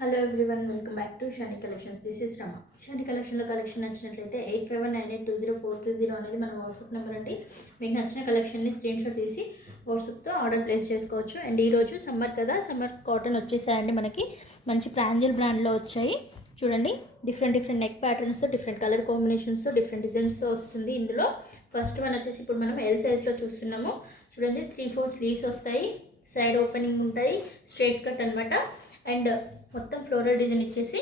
Hello everyone, welcome back to Shani collections. This is Rama. Shani కలెక్షన్లో collection నచ్చినట్లయితే 8519820430 అనేది మన వాట్సాప్ నెంబర్ అండి. మీకు నచ్చిన కలెక్షన్ని స్క్రీన్ షాట్ తీసి వాట్సాప్తో ఆర్డర్ ప్లేస్ చేసుకోవచ్చు. అండ్ ఈరోజు సమ్మర్ కదా, సమ్మర్ కాటన్ వచ్చేసాయండి. మనకి మంచి ప్రాంజల్ బ్రాండ్లో వచ్చాయి. చూడండి, డిఫరెంట్ నెక్ ప్యాటర్న్స్తో, డిఫరెంట్ కలర్ కాంబినేషన్స్తో, డిఫరెంట్ డిజైన్స్తో వస్తుంది. ఇందులో ఫస్ట్ వన్ వచ్చేసి ఇప్పుడు మనం ఎల్ సైజ్లో చూస్తున్నాము. చూడండి, 3-4 స్లీవ్స్ వస్తాయి, సైడ్ ఓపెనింగ్ ఉంటాయి, స్ట్రైట్ కట్ అనమాట. అండ్ మొత్తం ఫ్లోరల్ డిజైన్ ఇచ్చేసి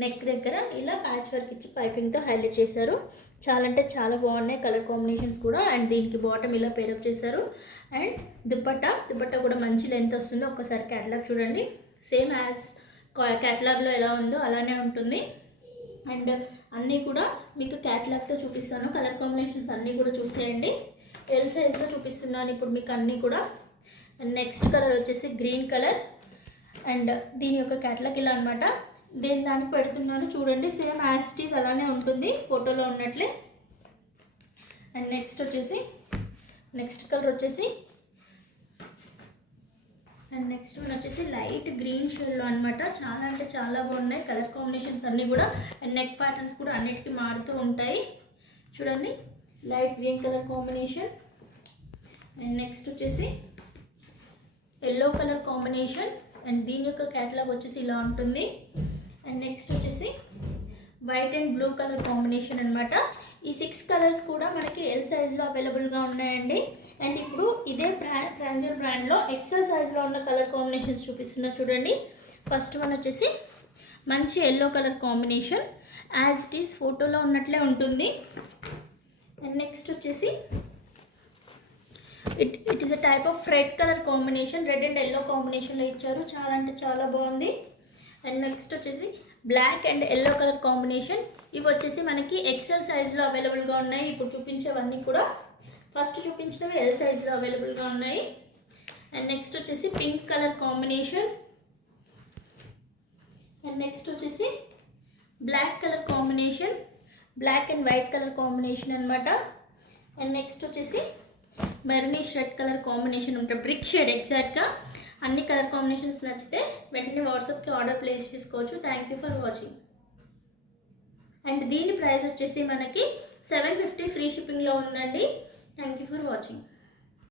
నెక్ దగ్గర ఇలా ప్యాచ్ వర్క్ ఇచ్చి పైపింగ్తో హైలైట్ చేశారు. చాలా అంటే చాలా బాగున్నాయి కలర్ కాంబినేషన్స్ కూడా. అండ్ దీనికి బాటమ్ ఇలా పేరప్ చేశారు. అండ్ దుపట్టా కూడా మంచి లెంత్ వస్తుంది. ఒక్కసారి క్యాటలాగ్ చూడండి, సేమ్ యాజ్ క్యాటలాగ్లో ఎలా ఉందో అలానే ఉంటుంది. అండ్ అన్నీ కూడా మీకు క్యాటలాగ్తో చూపిస్తాను. కలర్ కాంబినేషన్స్ అన్నీ కూడా చూసేయండి. ఎల్ సైజ్లో చూపిస్తున్నాను ఇప్పుడు మీకు అన్నీ కూడా. అండ్ నెక్స్ట్ కలర్ వచ్చేసి గ్రీన్ కలర్. అండ్ దీని యొక్క క్యాటలాగ్ ఇలా అనమాట. దానికి పెడుతున్నాను చూడండి, సేమ్ యాజ్ ఇట్ ఈజ్ అలానే ఉంటుంది ఫోటోలో ఉన్నట్లే. అండ్ నెక్స్ట్ కలర్ వచ్చేసి అండ్ నెక్స్ట్ వన్ వచ్చేసి లైట్ గ్రీన్ షేడ్లో అనమాట. చాలా అంటే చాలా బాగున్నాయి కలర్ కాంబినేషన్స్ అన్నీ కూడా. అండ్ నెక్ ప్యాటర్న్స్ కూడా అన్నిటికీ మారుతూ ఉంటాయి. చూడండి, light green colour combination. And next వచ్చేసి ఎల్లో కలర్ కాంబినేషన్. అండ్ దీని యొక్క క్యాటలాగ్ వచ్చేసి ఇలా ఉంటుంది. అండ్ నెక్స్ట్ వచ్చేసి white and blue colour combination అనమాట. ఈ 6 కలర్స్ కూడా మనకి ఎల్ సైజ్లో అవైలబుల్గా ఉన్నాయండి. అండ్ ఇప్పుడు ఇదే ప్రాంజల్ బ్రాండ్లో ఎక్సెల్ సైజ్లో ఉన్న కలర్ కాంబినేషన్స్ చూపిస్తున్నా చూడండి. ఫస్ట్ వన్ వచ్చేసి మంచి yellow colour combination, as it is ఫోటోలో ఉన్నట్లే ఉంటుంది. అండ్ నెక్స్ట్ వచ్చేసి it is a type of red colour combination, red and yellow కాంబినేషన్లో ఇచ్చారు. చాలా అంటే చాలా బాగుంది. అండ్ నెక్స్ట్ వచ్చేసి black and yellow colour combination. ఇవి వచ్చేసి మనకి ఎక్సెల్ సైజ్లో అవైలబుల్గా ఉన్నాయి. ఇప్పుడు చూపించేవన్నీ కూడా ఫస్ట్ చూపించినవి ఎల్ సైజ్లో అవైలబుల్గా ఉన్నాయి. అండ్ నెక్స్ట్ వచ్చేసి pink colour combination. And next వచ్చేసి black colour combination, black and white colour combination అనమాట. అండ్ నెక్స్ట్ వచ్చేసి మెరూనిష్ రెడ్ కలర్ కాంబినేషన్ ఉంటుంది, బ్రిక్ షేడ్ ఎగ్జాక్ట్గా. అన్ని కలర్ కాంబినేషన్స్ నచ్చితే వెంటనే వాట్సాప్కి ఆర్డర్ ప్లేస్ చేసుకోవచ్చు. Thank you for watching. And దీని ప్రైస్ వచ్చేసి మనకి 750 ఫ్రీ షిప్పింగ్లో ఉందండి. Thank you for watching.